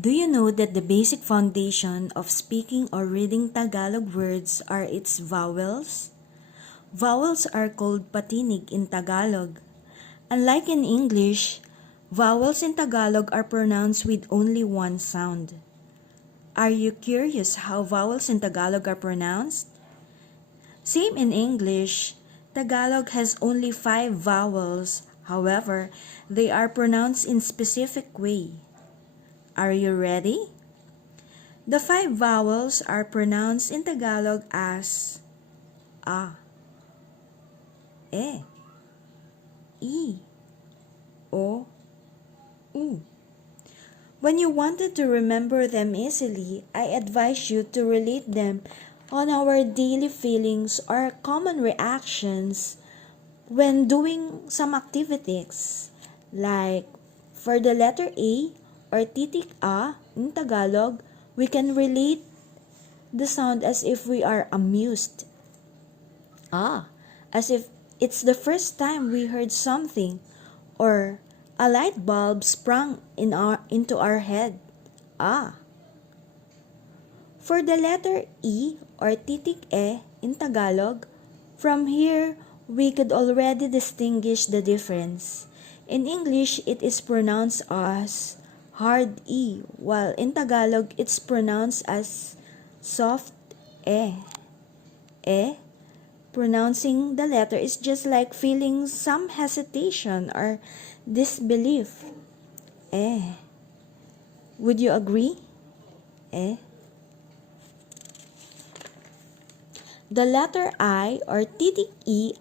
Do you know that the basic foundation of speaking or reading Tagalog words are its vowels? Vowels are called patinig in Tagalog. Unlike in English, vowels in Tagalog are pronounced with only one sound. Are you curious how vowels in Tagalog are pronounced? Same in English, Tagalog has only 5 vowels. However, they are pronounced in specific way. Are you ready? The 5 vowels are pronounced in Tagalog as A, E, I, O, U. When you wanted to remember them easily, I advise you to relate them on our daily feelings or common reactions when doing some activities. Like for the letter A or titik A in Tagalog, we can relate the sound as if we are amused. As if it's the first time we heard something, or a light bulb sprung into our head. For the letter E or titik E in Tagalog, from here we could already distinguish the difference. In English, it is pronounced as hard E, while in Tagalog, it's pronounced as soft E. E, pronouncing the letter is just like feeling some hesitation or disbelief. Would you agree? The letter I or titik E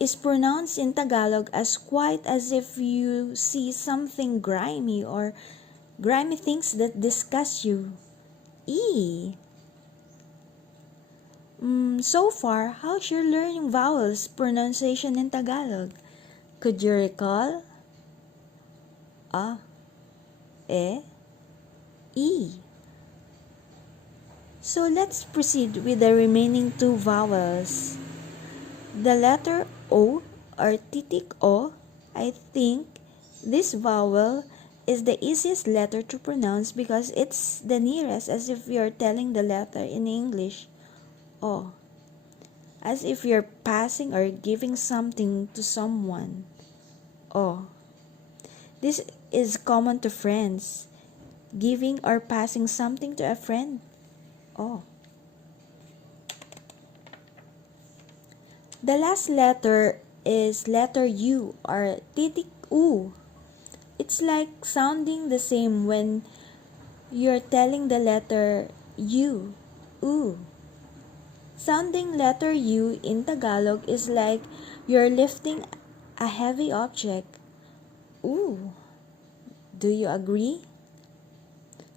is pronounced in Tagalog as quite as if you see something grimy or grimy things that disgust you. E. So far, how's your learning vowels pronunciation in Tagalog? Could you recall? A, E, I. So let's proceed with the remaining 2 vowels. The letter O or titik O, I think this vowel is the easiest letter to pronounce because it's the nearest as if you're telling the letter in English. O. As if you're passing or giving something to someone. O. This is common to friends. Giving or passing something to a friend. O. The last letter is letter U or titik U. It's like sounding the same when you're telling the letter U. U. Sounding letter U in Tagalog is like you're lifting a heavy object. Ooh. Do you agree?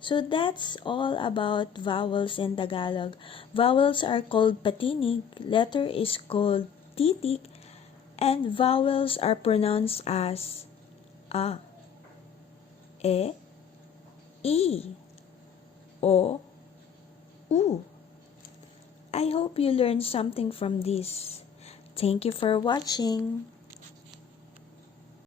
So that's all about vowels in Tagalog. Vowels are called patinig, letter is called titik, and vowels are pronounced as A, E, I, O, U. I hope you learned something from this. Thank you for watching.